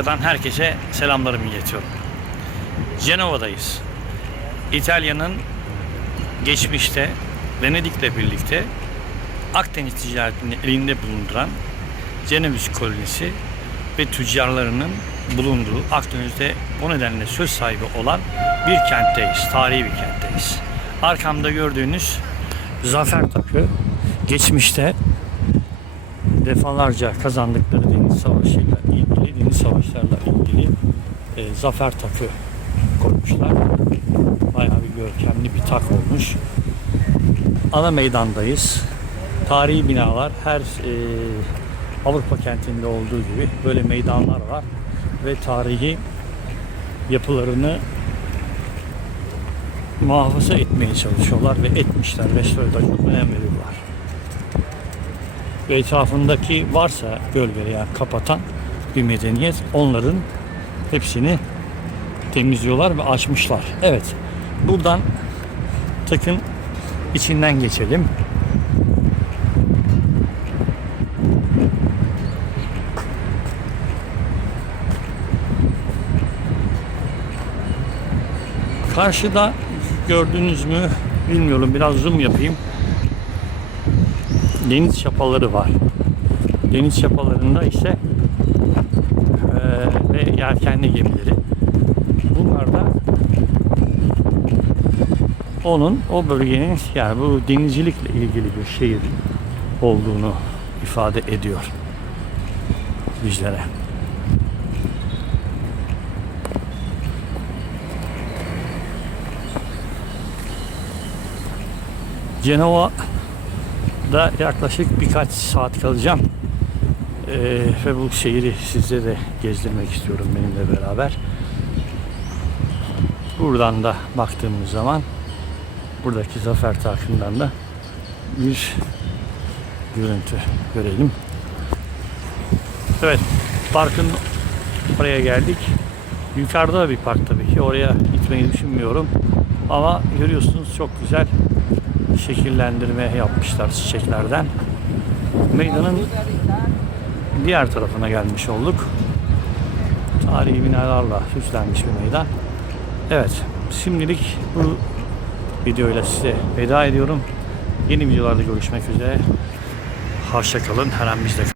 İtalya'dan herkese selamlarımı iletiyorum. Cenova'dayız. İtalya'nın geçmişte Venedik'le birlikte Akdeniz ticaretini elinde bulunduran Ceneviz kolonisi ve tüccarlarının bulunduğu Akdeniz'de o nedenle söz sahibi olan bir kentteyiz. Tarihi bir kentteyiz. Arkamda gördüğünüz Zafer Takı geçmişte defalarca kazandıkları deniz savaşıyla ilgili, deniz zafer takı koymuşlar. Bayağı bir görkemli bir tak olmuş. Ana meydandayız. Tarihi binalar her e, Avrupa kentinde olduğu gibi böyle meydanlar var ve tarihi yapılarını muhafaza etmeye çalışıyorlar ve etmişler. Restore da çok önem veriyorlar ve etrafındaki varsa gölgeleri yani kapatan bir medeniyet onların hepsini temizliyorlar ve açmışlar. Evet. Buradan takın içinden geçelim. Karşıda gördünüz mü bilmiyorum biraz zoom yapayım deniz şapaları var. Deniz şapalarında ise ve yelkenli gemileri. Bunlar da onun o bölgenin yani bu denizcilikle ilgili bir şehir olduğunu ifade ediyor bizlere. Cenova da yaklaşık birkaç saat kalacağım. Ee, ve bu şehri size de gezdirmek istiyorum benimle beraber. Buradan da baktığımız zaman buradaki Zafer Takı'ndan da bir görüntü görelim. Evet, parkın oraya geldik. Yukarıda bir park tabii ki. Oraya gitmeyi düşünmüyorum. Ama görüyorsunuz çok güzel şekillendirme yapmışlar çiçeklerden. Meydanın diğer tarafına gelmiş olduk. Tarihi binalarla süslenmiş bir meydan. Evet, şimdilik bu videoyla size veda ediyorum. Yeni videolarda görüşmek üzere. Hoşça kalın, her an bizde.